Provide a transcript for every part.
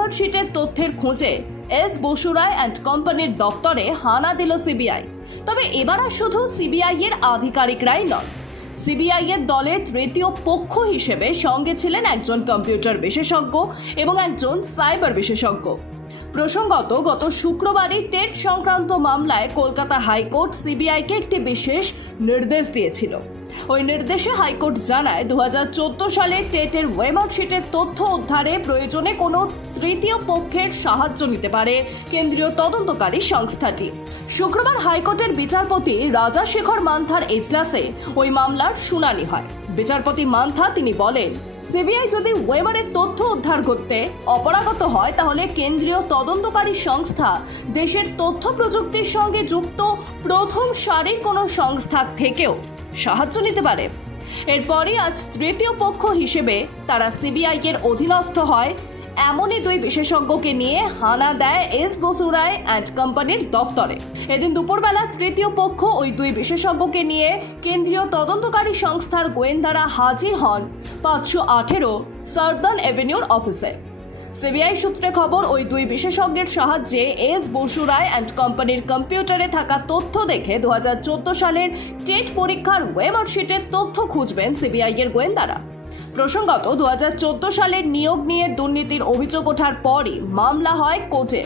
ওয়েমার শিটের তথ্যের খোঁজে এস বসু রায় অ্যান্ড কোম্পানির দফতরে হানা দিল সিবিআই। তবে এবার আর শুধু সিবিআই এর আধিকারিকরাই নন, সিবিআই এর দলে তৃতীয় পক্ষ হিসেবে সঙ্গে ছিলেন একজন কম্পিউটার বিশেষজ্ঞ এবং একজন সাইবার বিশেষজ্ঞ। প্রসঙ্গত, গত শুক্রবারই টেট সংক্রান্ত মামলায় কলকাতা হাইকোর্ট সিবিআইকে একটি বিশেষ নির্দেশ দিয়েছিল। ওই নির্দেশে হাইকোর্ট জানায় 2014 সালে টেটের ওয়েমার শিটের তথ্য উদ্ধারে প্রয়োজনে কোনো তৃতীয় পক্ষের সাহায্য নিতে পারে কেন্দ্রীয় তদন্তকারী সংস্থাটি। শুক্রবার হাইকোর্টের বিচারপতি রাজাশেখর মান্থার এজলাসে ওই মামলার শুনানি হয়। বিচারপতি মান্থা তিনি বলেন, সিবিআই যদি ওয়েমারের তথ্য উদ্ধার করতে অপারগত হয় তাহলে কেন্দ্রীয় তদন্তকারী সংস্থা দেশের তথ্য প্রযুক্তির সঙ্গে যুক্ত প্রথম সারির কোনো সংস্থা থেকেও সাহায্য নিতে পারে। এরপরই আজ তৃতীয় পক্ষ হিসেবে তারা সিবিআই এর অধীনস্থ হয়। এমনই দুই বিশেষজ্ঞকে নিয়ে হানা দেয় এস বসু রায় অ্যান্ড কোম্পানির দফতরে। এদিন দুপুরবেলা তৃতীয় পক্ষ ওই দুই বিশেষজ্ঞকে নিয়ে কেন্দ্রীয় তদন্তকারী সংস্থার গোয়েন্দারা হাজির হন 518 সাউদার্ন এভিনিউর অফিসে। সিবিআই সূত্রে খবর, ওই দুই বিশেষজ্ঞের সাহায্যে এস বসু রায় অ্যান্ড কোম্পানির কম্পিউটারে থাকা তথ্য দেখে 2014 সালের টেট পরীক্ষার ওয়েমার শিটের তথ্য খুঁজবেন সিবিআই এর গোয়েন্দারা। প্রসঙ্গত, 2014 সালের নিয়োগ নিয়ে দুর্নীতির অভিযোগ ওঠার পরই মামলা হয় কোর্টে।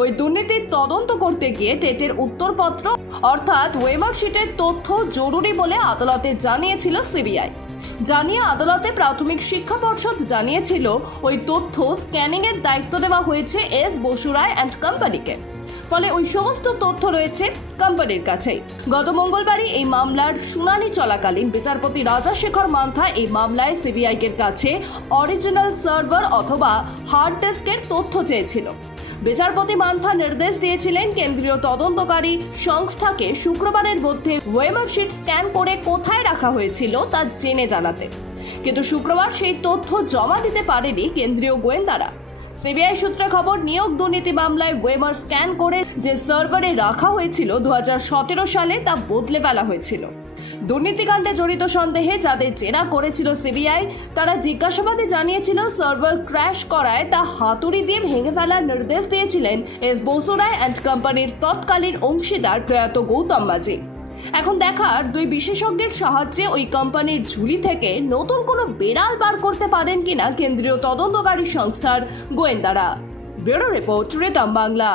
ওই দুর্নীতির তদন্ত করতে গিয়ে টেটের উত্তরপত্র অর্থাৎ ওয়েমার শিটের তথ্য জরুরি বলে আদালতে জানিয়েছিল সিবিআই। জানিয়ে আদালতে প্রাথমিক শিক্ষা পর্ষদ জানিয়েছিল ওই তথ্য স্ক্যানিং এর দায়িত্ব দেওয়া হয়েছে এস বসু রায় অ্যান্ড কোম্পানিকে। ফলে ওই সমস্ত তথ্য রয়েছে কোম্পানির কাছেই। গত মঙ্গলবারই এই মামলার শুনানি চলাকালীন বিচারপতি রাজাশেখর মান্থা এই মামলায় সিবিআই এর কাছে অরিজিনাল সার্ভার অথবা হার্ড ডিস্কের তথ্য চেয়েছিল। বিচারপতি মান্থা নির্দেশ দিয়েছিলেন কেন্দ্রীয় তদন্তকারী সংস্থাকে শুক্রবারের মধ্যে ওয়েমার শিট স্ক্যান করে কোথায় রাখা হয়েছিল তা জেনে জানাতে, কিন্তু শুক্রবার সেই তথ্য জমা দিতে পারেনি কেন্দ্রীয় গোয়েন্দারা। সিবিআই সূত্রে খবর, নিয়োগ দুর্নীতি মামলায় ওয়েমার স্ক্যান করে যে সার্ভারে রাখা হয়েছিল 2017 সালে তা বদলে ফেলা হয়েছিল। দুর্নীতিকাণ্ডে জড়িত সন্দেহে যাদের জেরা করেছিল সিবিআই তারা জিজ্ঞাসাবাদে জানিয়েছিল সার্ভার ক্র্যাশ করায় তা হাতুড়ি দিয়ে ভেঙে ফেলার নির্দেশ দিয়েছিলেন এস বসু রায় অ্যান্ড কোম্পানির তৎকালীন অংশীদার প্রয়াত গৌতম মাঝি। এখন দেখার দুই বিশেষজ্ঞের সাহায্যে ওই কোম্পানির ঝুলি থেকে নতুন কোনো বেড়াল বার করতে পারেন কিনা কেন্দ্রীয় তদন্তকারী সংস্থার গোয়েন্দারা। Bureau report, Ritam Bangla.